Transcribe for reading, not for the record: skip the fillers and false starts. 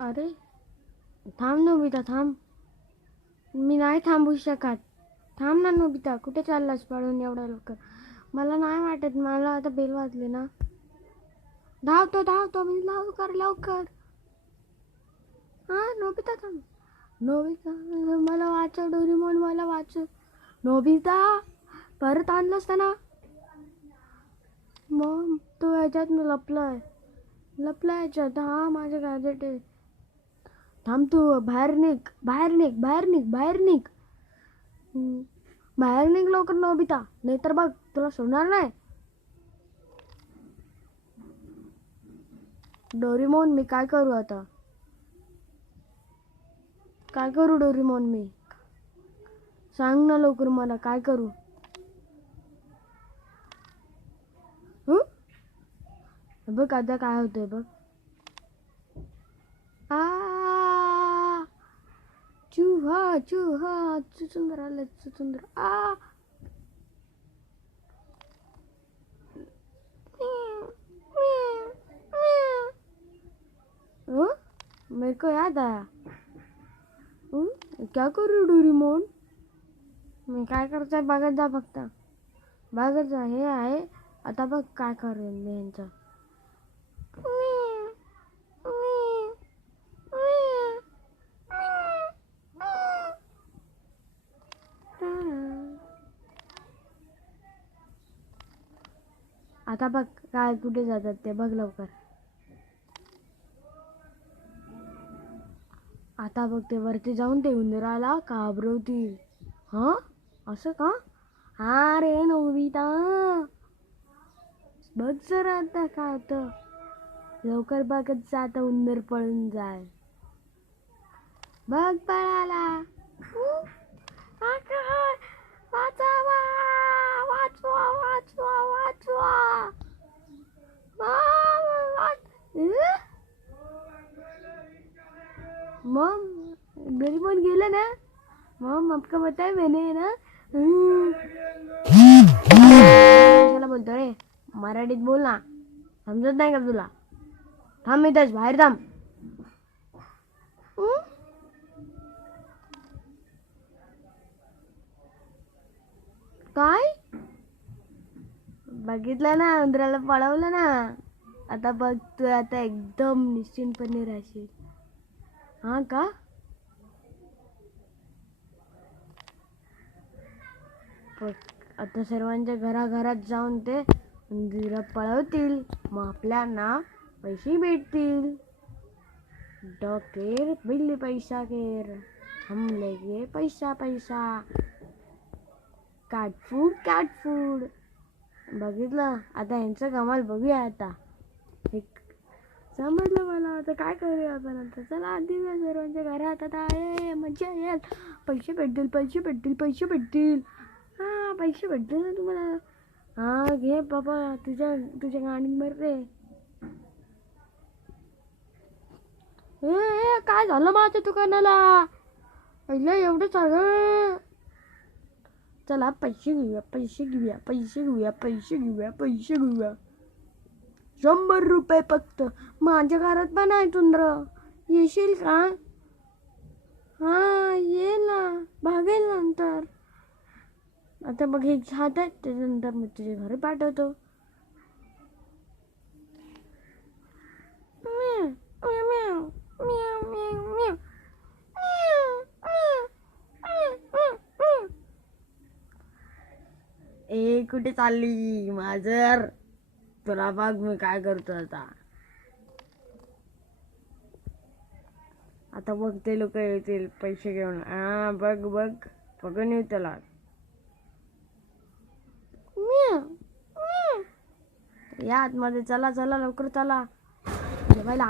अरे थांब नोबिता थांब. मी नाही थांबू शकत. थांब ना नोबिता, कुठे चाललास पळून एवढ्या लवकर? मला नाही वाटत, मला आता बेल वाजली ना. धावतो मी, लवकर लवकर. हा नोबिता थांब. नोबिता मला वाचव, डोरेमॉन मला वाचव. नोबिता परत आणलंस ना. मग तो ह्याच्यात लपलाय ह्याच्यात. हा माझं गॅजेट आहे. थांब तू, बाहेर निघ लवकर नोबिता, नाहीतर बघ तुला सोडणार नाही. डोरेमॉन मी काय करू आता? काय करू डोरेमॉन मी? सांग ना लवकर मला, काय करू? बघ आता काय होतंय बघ. चुहा चुचुंदर आलं, चुचुंदर. मेरे को याद आया. क्या करू डोरेमॉन? मी काय करतोय बघत जा, फक्त बघत जा. हे आहे आता, बघ काय करेल मी यांचं. आता बघ काय कुठे जातात ते, बघ लवकर. आता बघ ते वरती जाऊन ते उंदराला घाबरवतील. हा असं का? हा रे नोबिता, बघ जरा आता काय होतं. लवकर बघत जा, आता उंदर पळून जाय. बघ पळाला. वाचवा वाचवा वाचवा वाचवा. मम डोरेमॉन गेलं ना. मम आपका बताया मैंने ना. कशाला बोलतो रे? मराठीत बोल ना, समजत नाही का तुला? थांब इथंच, बाहेर थांब. काय बघितलं ना, उंदराला पळवलं ना. आता बघ तू, आता एकदम निश्चिंतपणे राहशील. हा का? आता सर्वांच्या घराघरात जाऊन ते उंदीर पळवतील, मग आपल्याला पैसे भेटतील. डॉक्टर बिल्ली पैसा केर, हम लेंगे पैसा पैसा. Cat food. बघितलं, आता यांचं कमाल बघूया. आता समजलं मला. आता काय करूया आपण? आता चला आधी सर्वांच्या घरात, आता मजा येईल. पैसे भेटतील. हा पैसे भेटतील ना तुम्हाला. हा घे बाबा, तुझ्या गाडीवर रे. काय झालं माझ्या दुकानाला? पहिलं एवढं सगळं. चला पैसे घेऊया. 100 रुपये फक्त. माझ्या घरात पण आहे उंदर, येशील का? हा येईल ना, भागेल नंतर. आता बघ हे झाड आहे, त्याच्यानंतर मी तुझ्या घरी पाठवतो. कुठे चालली माझर? तुला बघ मी काय करतो आता. आता बघ ते लोक येतील पैसे घेऊन. बघ पकडून येऊ त्याला. या आतमध्ये, चला लवकर चला जेवायला.